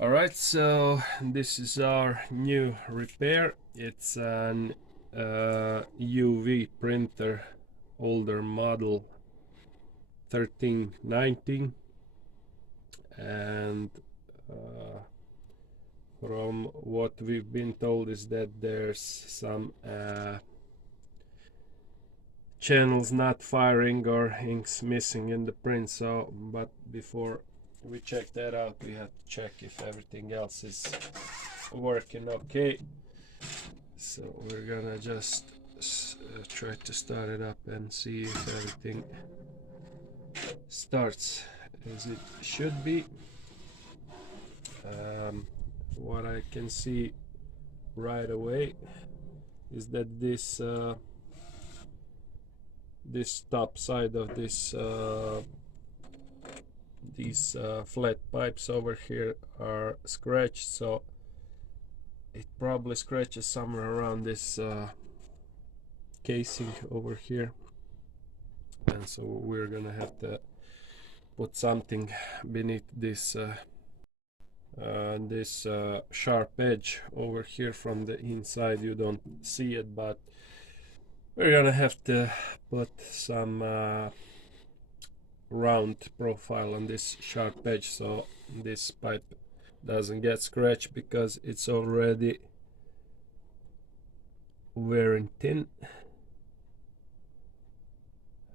Alright, so this is our new repair. It's an UV printer, older model 1390, and from what we've been told is that there's some channels not firing or inks missing in the print. So but before we check that out, we have to check if everything else is working okay. So we're gonna just try to start it up and see if everything starts as it should be. What I can see right away is that this top side of this these flat pipes over here are scratched, so it probably scratches somewhere around this casing over here, and so we're gonna have to put something beneath this sharp edge over here from the inside. You don't see it, but we're gonna have to put some round profile on this sharp edge so this pipe doesn't get scratched, because it's already wearing thin,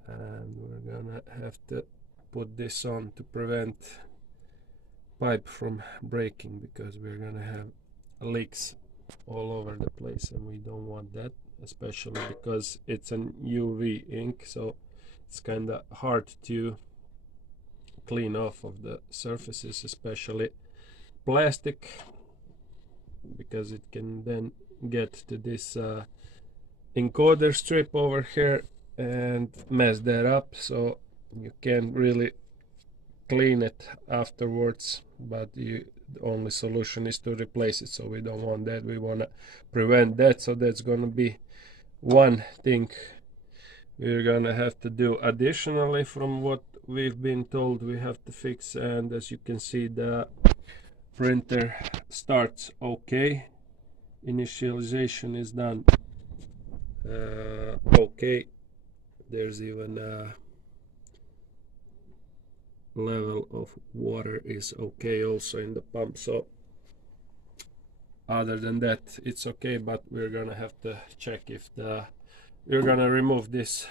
and we're gonna have to put this on to prevent pipe from breaking, because we're gonna have leaks all over the place and we don't want that, especially because it's an UV ink, so it's kind of hard to clean off of the surfaces, especially plastic, because it can then get to this encoder strip over here and mess that up, so you can't really clean it afterwards, but the only solution is to replace it. So we don't want that, we want to prevent that. So that's gonna be one thing we're gonna have to do additionally from what we've been told we have to fix. And as you can see, the printer starts okay, initialization is done okay, there's even a level of water is okay also in the pump, so other than that it's okay. But we're gonna have to check if we're gonna remove this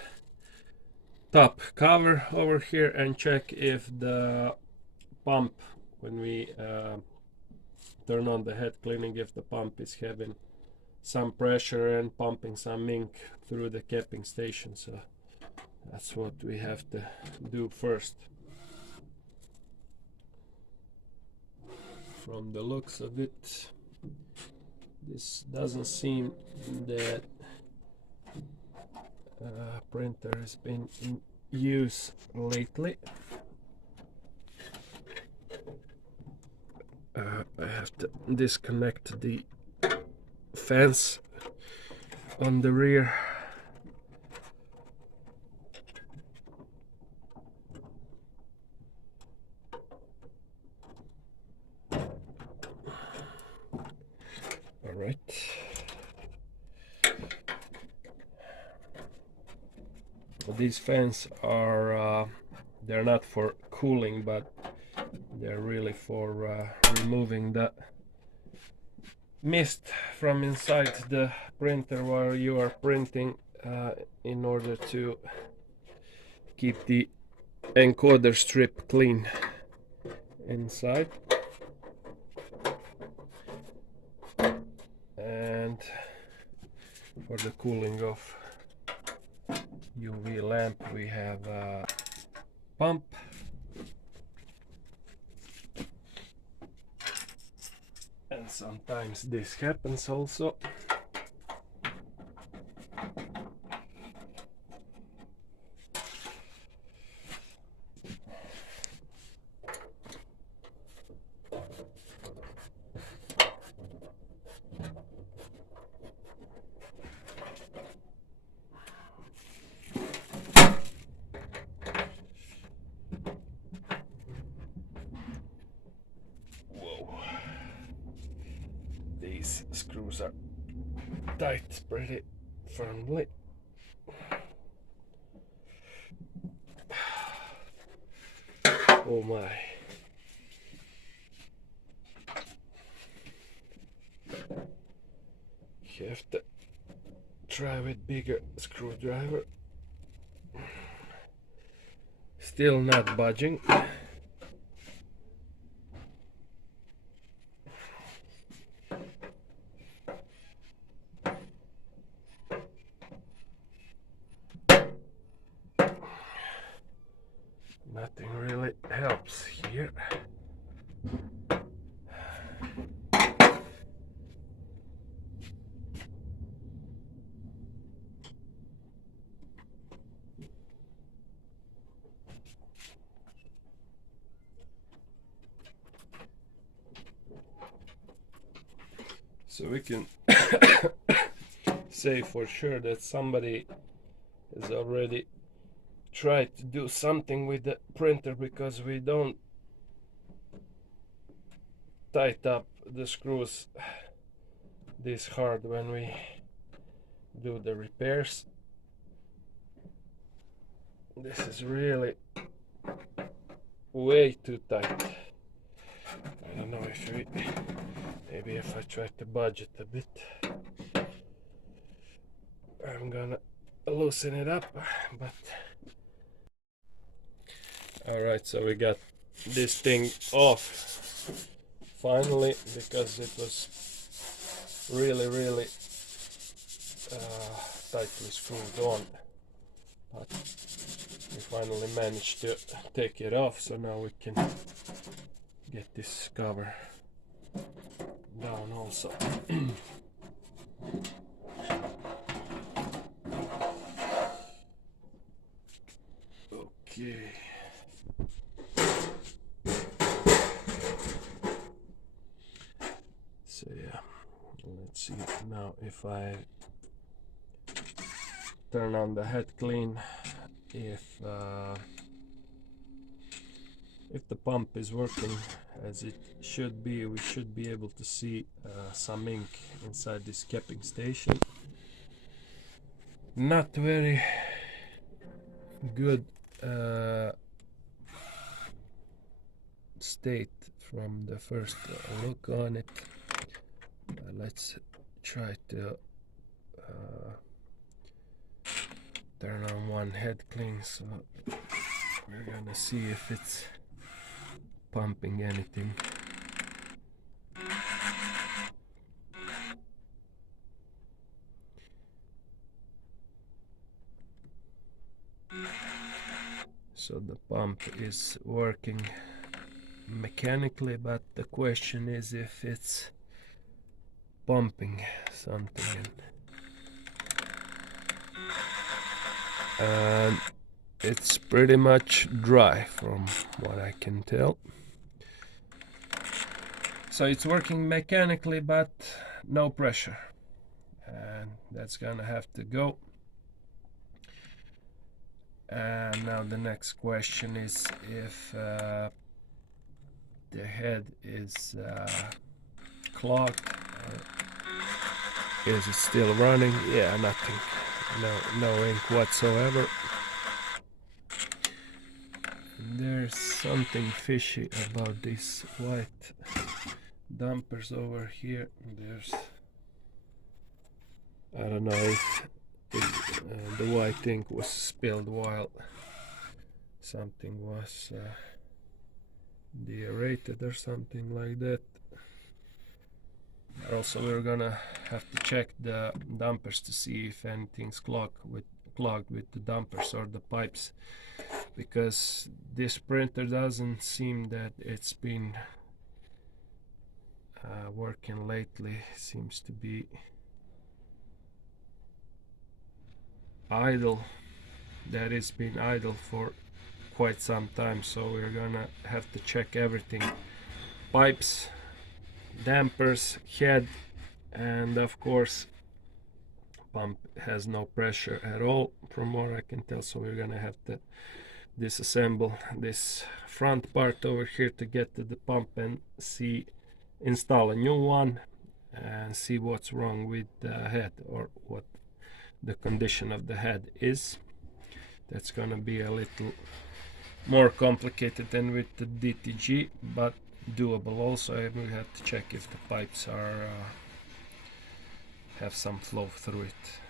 top cover over here and check if the pump, when we turn on the head cleaning, if the pump is having some pressure and pumping some ink through the capping station. So that's what we have to do first. From the looks of it, this doesn't seem that printer has been in use lately. I have to disconnect the fans on the rear. All right. These fans are they're not for cooling, but they're really for removing the mist from inside the printer while you are printing, in order to keep the encoder strip clean inside. And for the cooling of UV lamp, we have a pump, and sometimes this happens also. these screws are tight pretty firmly. Oh my. You have to try with bigger screwdriver. Still not budging. Nothing really helps here. So we can say for sure that somebody has already tried to do something with the printer, because we don't tight up the screws this hard when we do the repairs. This is really way too tight. I don't know if we, maybe if I try to budge it a bit, I'm gonna loosen it up, but alright, so we got this thing off finally, because it was really tightly screwed on, but we finally managed to take it off, so now we can get this cover down also. Okay. So yeah, let's see now if I turn on the head clean, if the pump is working as it should be, we should be able to see some ink inside this capping station. Not very good state from the first look on it. Let's try to turn on one head clean, so we're gonna see if it's pumping anything. So the pump is working mechanically, but the question is if it's pumping something in. And it's pretty much dry from what I can tell. So it's working mechanically, but no pressure, and that's gonna have to go. And now the next question is if the head is clogged. Is it still running? Yeah, nothing. No ink whatsoever. There's something fishy about these white dampers over here. There's, I don't know if the white ink was spilled while something was deaerated or something like that. Also, we're gonna have to check the dampers to see if anything's clogged with the dampers or the pipes, because this printer doesn't seem that it's been working lately. Seems to be idle. That it's been idle for quite some time, so we're gonna have to check everything: pipes, dampers, head, and of course pump has no pressure at all from what I can tell. So we're gonna have to disassemble this front part over here to get to the pump and install a new one, and see what's wrong with the head, or what the condition of the head is. That's gonna be a little more complicated than with the DTG, but doable also. And we have to check if the pipes are have some flow through it.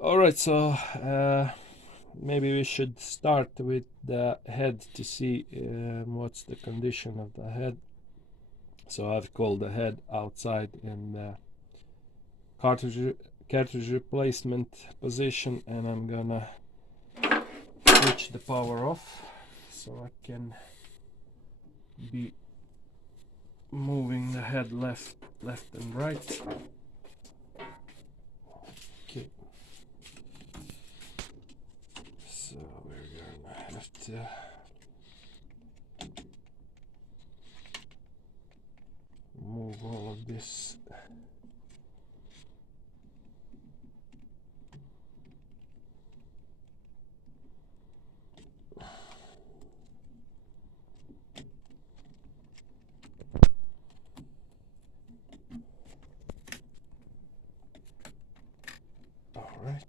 Alright, so maybe we should start with the head to see what's the condition of the head. So I've called the head outside in the cartridge replacement position, and I'm gonna switch the power off so I can be moving the head left and right. Okay, so we're gonna have to move all of this. All right.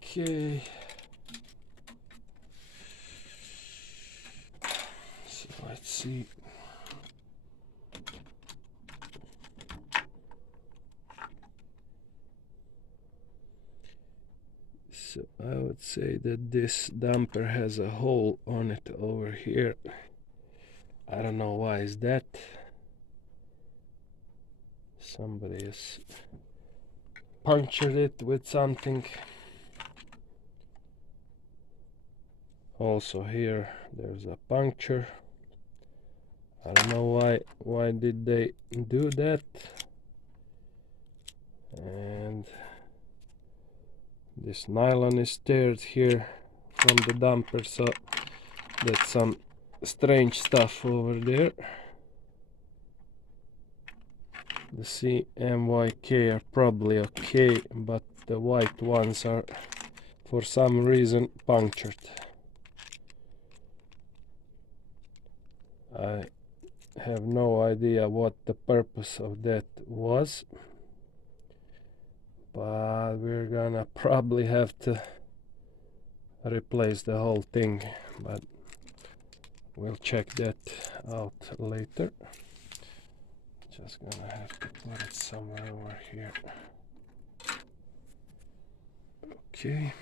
Okay. So let's see. So I would say that this damper has a hole on it over here. I don't know why is that. Somebody has punctured it with something. Also here there's a puncture. I don't know why did they do that. And this nylon is teared here from the damper, so that's some strange stuff over there. The CMYK are probably okay, but the white ones are for some reason punctured. I have no idea what the purpose of that was, but we're gonna probably have to replace the whole thing, but we'll check that out later. Just gonna have to put it somewhere over here. Okay.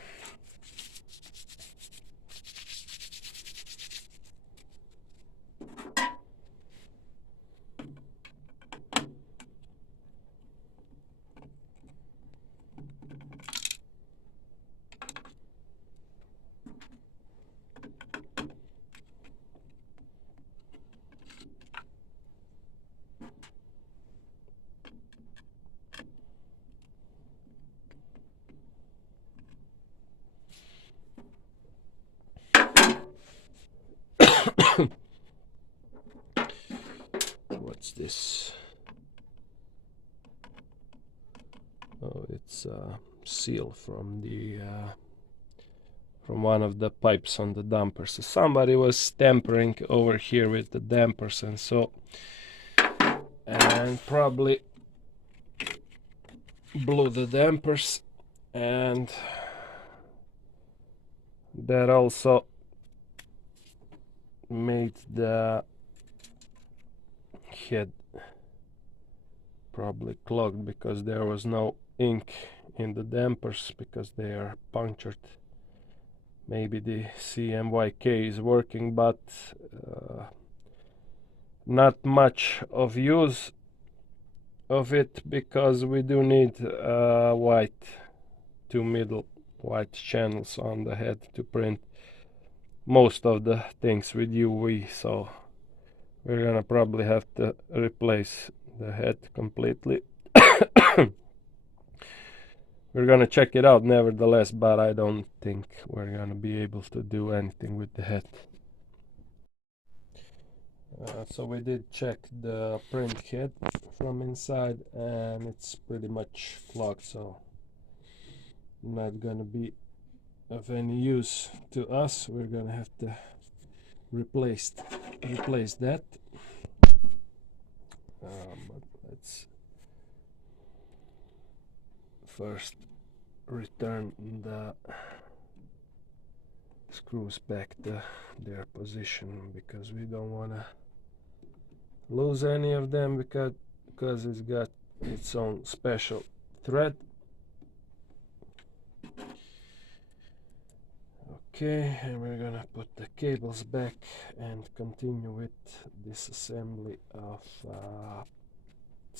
What's this? Oh, it's a seal from the from one of the pipes on the dampers. So somebody was tampering over here with the dampers, and so probably blew the dampers, and that also made the head probably clogged, because there was no ink in the dampers because they are punctured. Maybe the CMYK is working, but not much of use of it, because we do need two middle white channels on the head to print most of the things with UV, so we're gonna probably have to replace the head completely. We're gonna check it out nevertheless, but I don't think we're gonna be able to do anything with the head. So we did check the print head from inside, and it's pretty much clogged, so not gonna be of any use to us. We're gonna have to replace that. But let's first return the screws back to their position, because we don't want to lose any of them, because it's got its own special thread. Okay, and we're gonna put the cables back and continue with disassembly of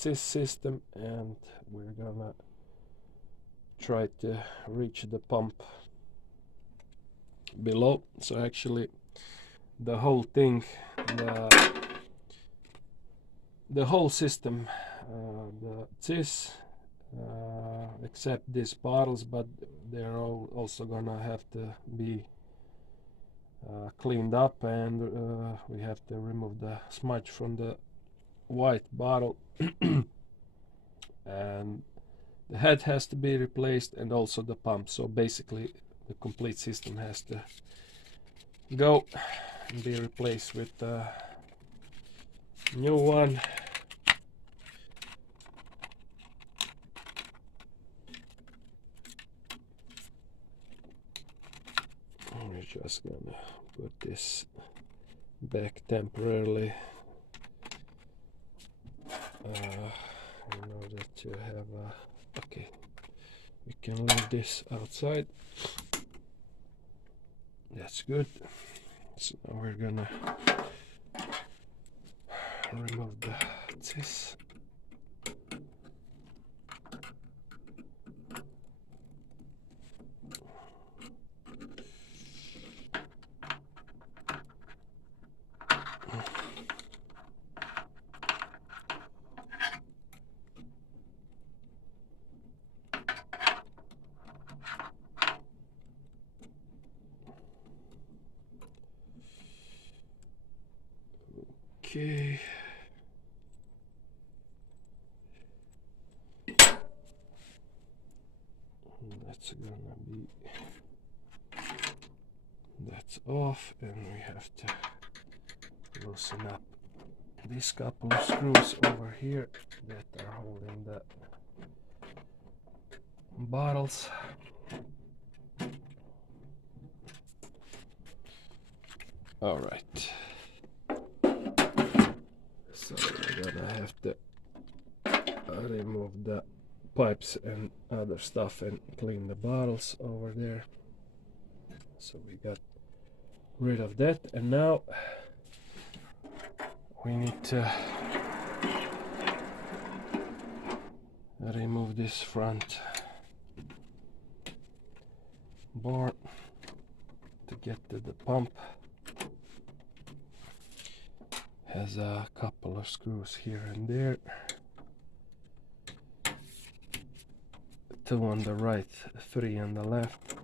this system, and we're gonna try to reach the pump below. So actually the whole thing, the whole system, except these bottles, but they're all also gonna have to be cleaned up, and we have to remove the smudge from the white bottle and the head has to be replaced, and also the pump. So basically the complete system has to go and be replaced with a new one. We're just gonna put this back temporarily. You know that you have okay, we can leave this outside. That's good. So now we're gonna remove this. Okay. That's gonna be, that's off, and we have to loosen up these couple of screws over here that are holding the bottles. All right. So we're gonna have to remove the pipes and other stuff and clean the bottles over there. So we got rid of that, and now we need to remove this front bar to get to the pump. Has a couple of screws here and there, 2 on the right, 3 on the left.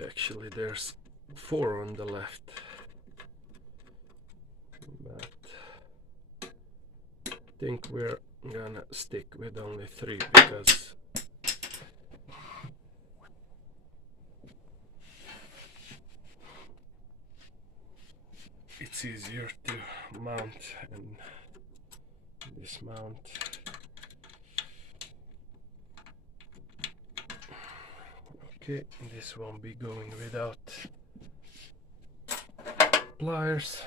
Actually there's 4 on the left, but I think we're gonna stick with only 3, because it's easier to mount and dismount. Okay, this won't be going without pliers.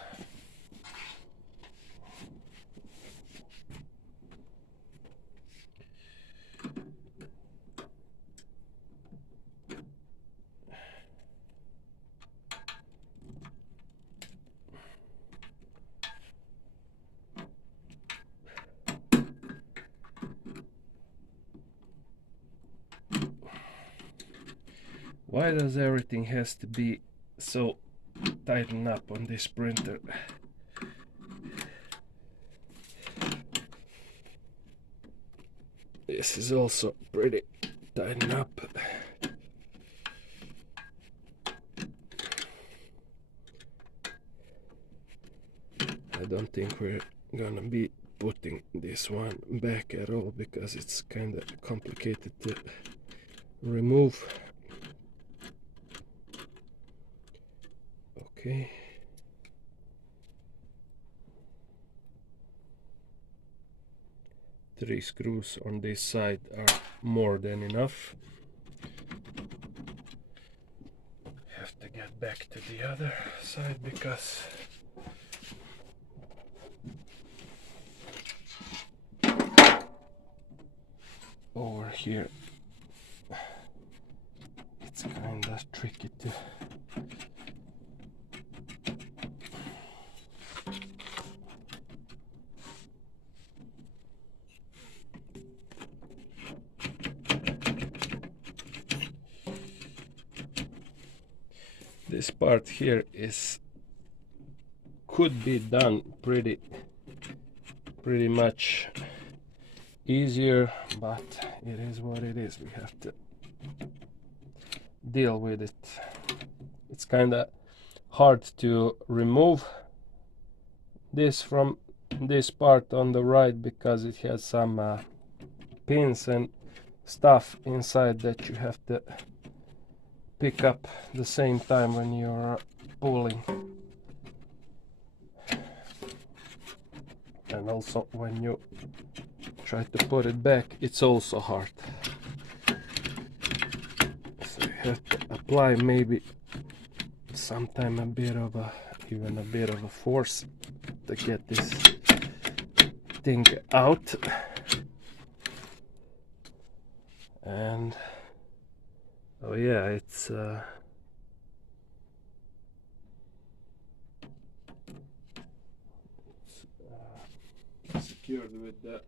Why does everything has to be so tighten up on this printer. This is also pretty tightened up. I don't think we're gonna be putting this one back at all because it's kind of complicated to remove. Okay. Three screws on this side are more than enough. Have to get back to the other side because over here it's kind of tricky to this part here could be done pretty much easier, but it is what it is. We have to deal with it. It's kind of hard to remove this from this part on the right because it has some pins and stuff inside that you have to pick up the same time when you're pulling. And also when you try to put it back, it's also hard. So you have to apply maybe sometime even a bit of a force to get this thing out. And oh yeah, it's secured with the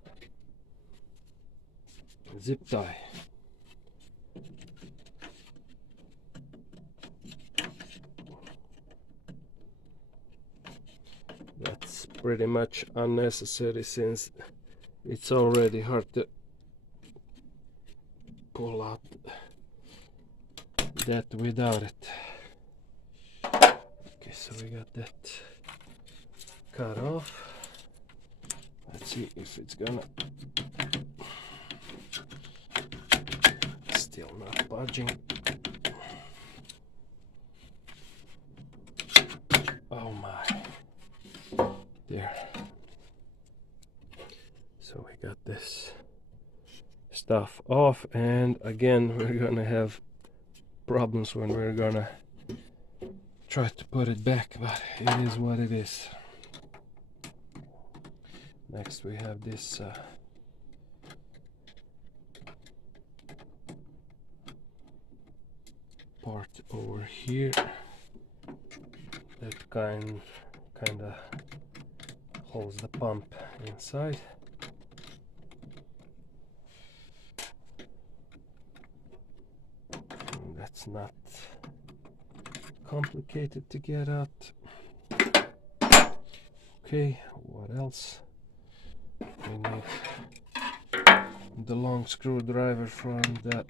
zip tie. That's pretty much unnecessary since it's already hard to pull out that without it. Okay, so we got that cut off. Let's see if it's gonna still not budging. Oh my. There. So we got this stuff off, and again we're gonna have problems when we're gonna try to put it back, but it is what it is. Next we have this part over here that kind of holds the pump inside. And that's not complicated to get out. Okay, what else? We need the long screwdriver from the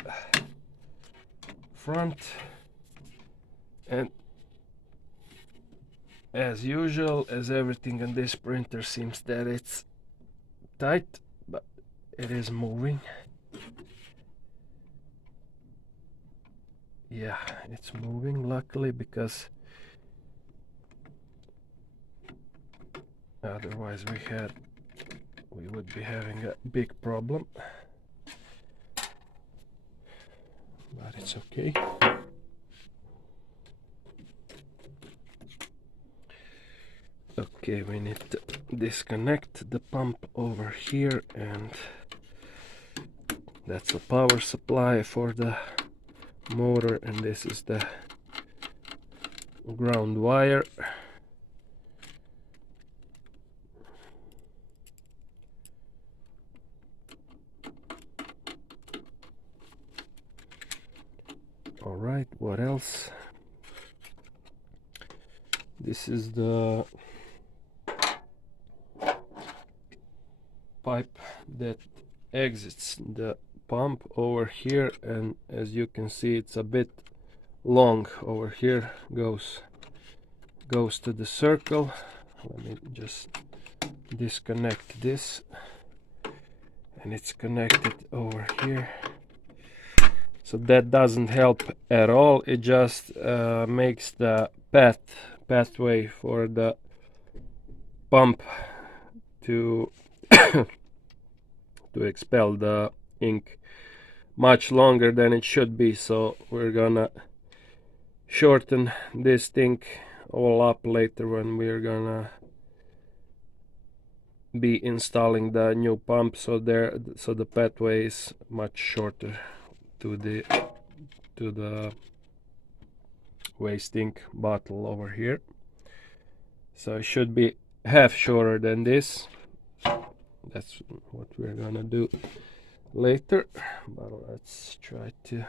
front, and as usual, as everything on this printer seems that it's tight, but it is moving. Yeah, it's moving, luckily, because otherwise we would be having a big problem. But it's okay. Okay, we need to disconnect the pump over here, and that's the power supply for the motor, and this is the ground wire. All right, what else? This is the pipe that exits the pump over here, and as you can see it's a bit long over here, goes to the circle. Let me just disconnect this, and it's connected over here, so that doesn't help at all. It just makes the pathway for the pump to to expel the ink much longer than it should be. So we're gonna shorten this thing all up later when we're gonna be installing the new pump, so the pathway is much shorter to the waste ink bottle over here. So it should be half shorter than this. That's what we're gonna do later, but let's try to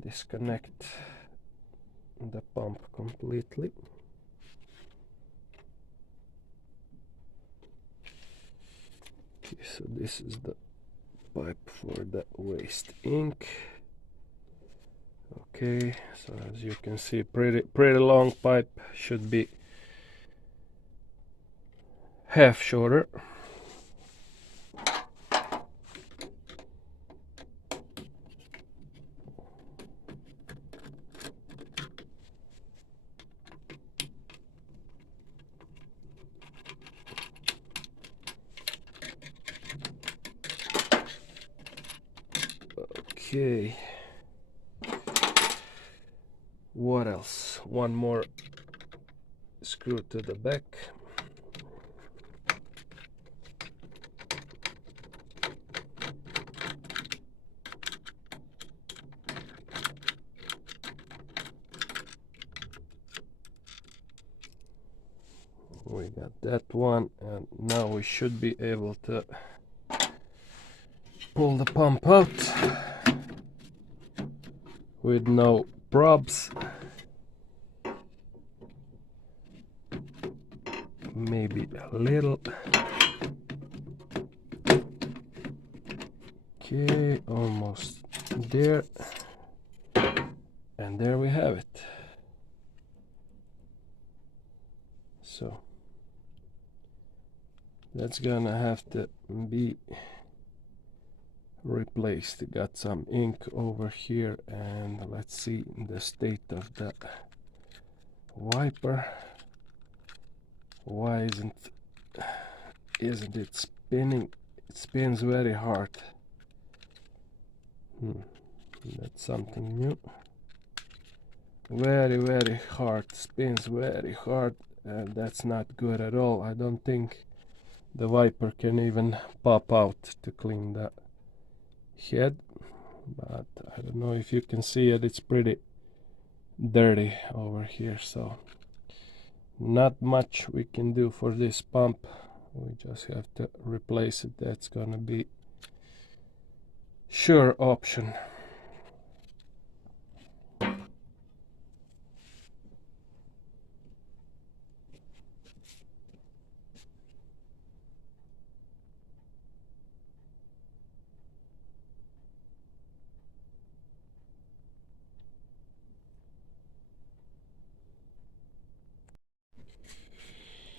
disconnect the pump completely. Okay, so this is the pipe for the waste ink. Okay, so as you can see, pretty long pipe, should be half shorter. Okay, what else? One more screw to the back. We got that one, and now we should be able to pull the pump out with no probs. Maybe a little. Okay, almost there, and there we have it. So that's gonna have to be replaced. Got some ink over here, and let's see the state of the wiper. Why isn't it spinning? It spins very hard. That's something new. Very hard, spins very hard, and that's not good at all. I don't think the wiper can even pop out to clean the head, but I don't know if you can see it. It's pretty dirty over here, so not much we can do for this pump. We just have to replace it. That's gonna be sure option.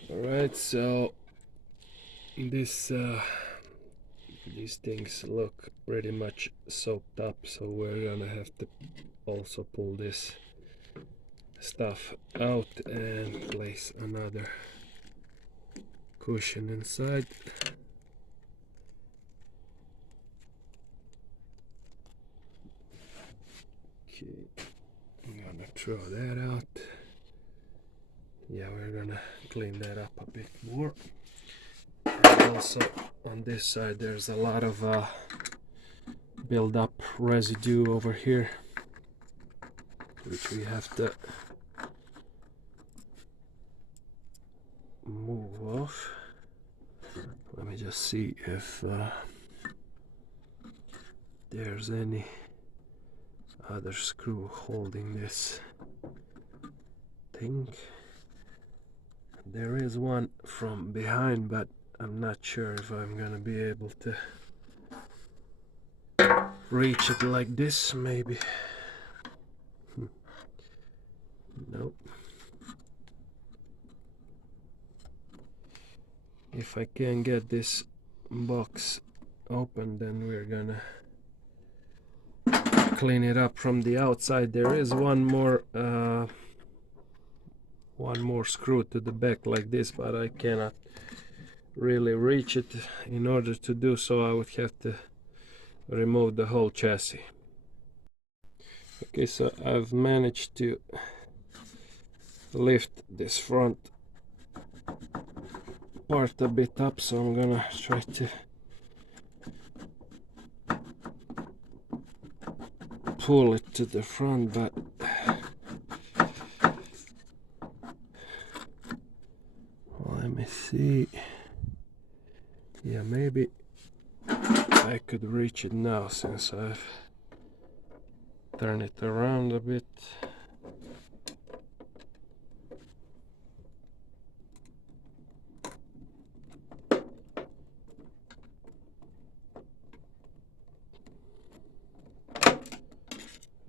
Alright, so these things look pretty much soaked up, so we're gonna have to also pull this stuff out and place another cushion inside. Okay, I'm gonna throw that out. Yeah, we're gonna clean that up a bit more. And also on this side there's a lot of build up residue over here, which we have to move off. Let me just see if there's any other screw holding this think. There is one from behind, but I'm not sure if I'm gonna be able to reach it like this, maybe. Nope. If I can get this box open, then we're gonna clean it up from the outside. There is one more screw to the back like this, but I cannot really reach it. In order to do so, I would have to remove the whole chassis. Okay, so I've managed to lift this front part a bit up, so I'm gonna try to pull it to the front, but let me see. Yeah, maybe I could reach it now since I've turned it around a bit.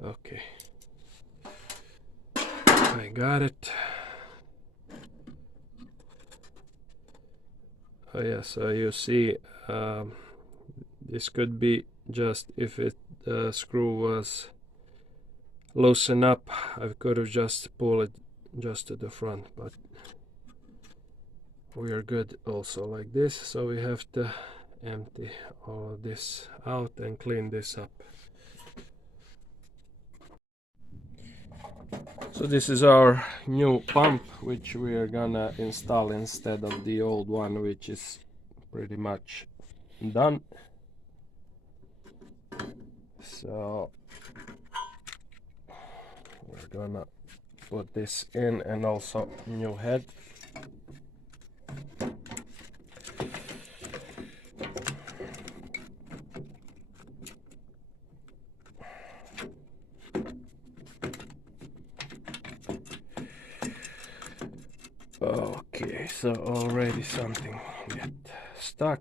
Okay, I got it. Oh yeah, so you see, this could be just if the screw was loosen up, I could have just pulled it just to the front, but we are good also like this. So we have to empty all of this out and clean this up. So this is our new pump, which we are gonna install instead of the old one, which is pretty much done. So we're gonna put this in, and also new head. Okay, so already something get stuck.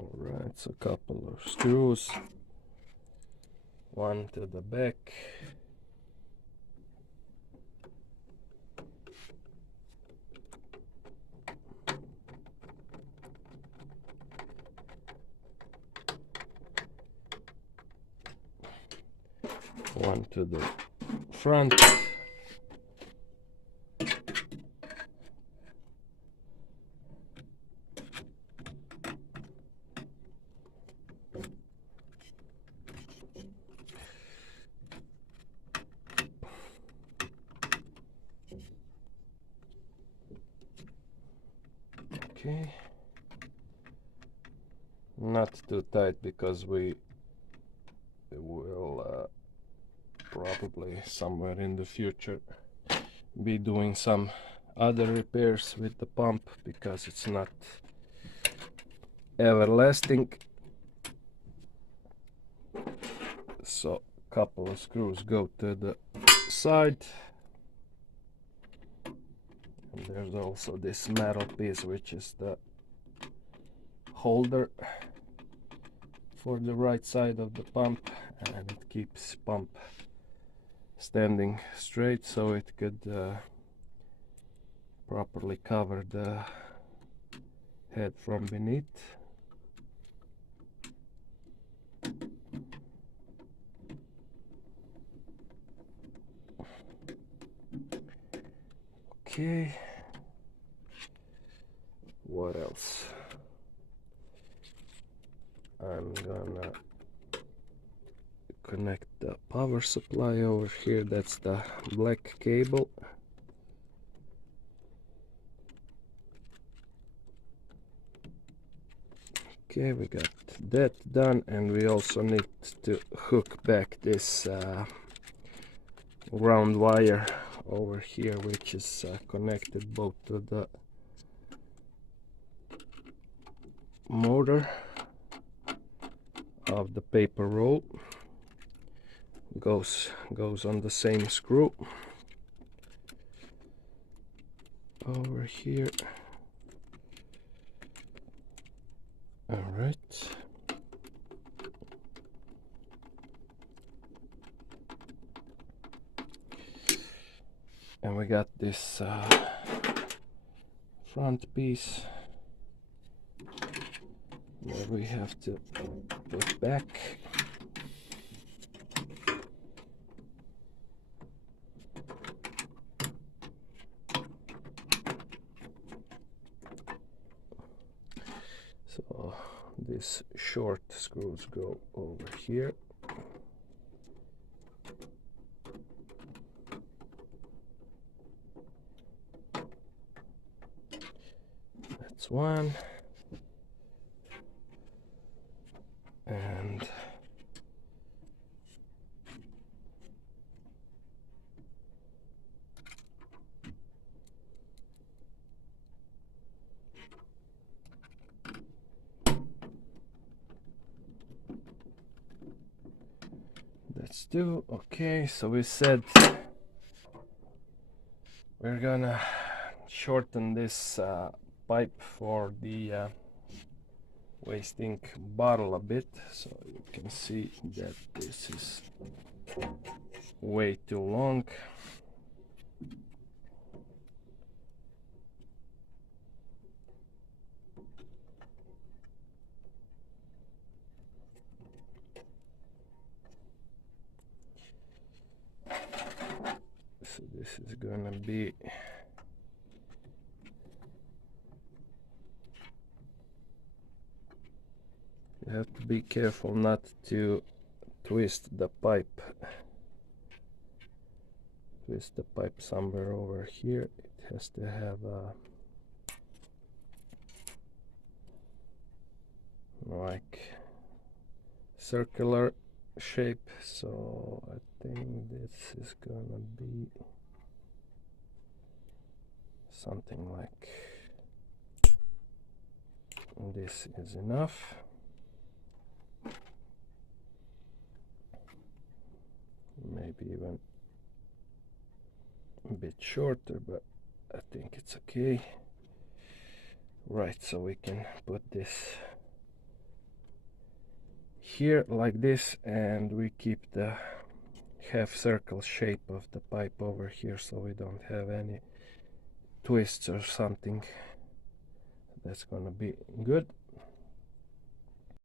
Alright, so a couple of screws, one to the back. One to the front. Okay. Not too tight, because we will probably somewhere in the future be doing some other repairs with the pump, because it's not everlasting. So a couple of screws go to the side, and there's also this metal piece, which is the holder for the right side of the pump, and it keeps pump standing straight, so it could properly cover the head from beneath. Okay, what else? I'm gonna connect the power supply over here. That's the black cable. Okay, we got that done, and we also need to hook back this round wire over here, which is connected both to the motor of the paper roll goes on the same screw over here. All right. And we got this front piece that we have to put back. So these short screws go over here. That's one. And that's two. Okay, so we said we're gonna shorten this pipe for the waste ink bottle a bit, so you can see that this is way too long. So this is gonna be you have to be careful not to twist the pipe. Twist the pipe somewhere over here. It has to have a like circular shape, so I think this is gonna be something like this is enough. Maybe even a bit shorter, but I think it's okay. Right, so we can put this here like this, and we keep the half circle shape of the pipe over here, so we don't have any twists or something. That's gonna be good.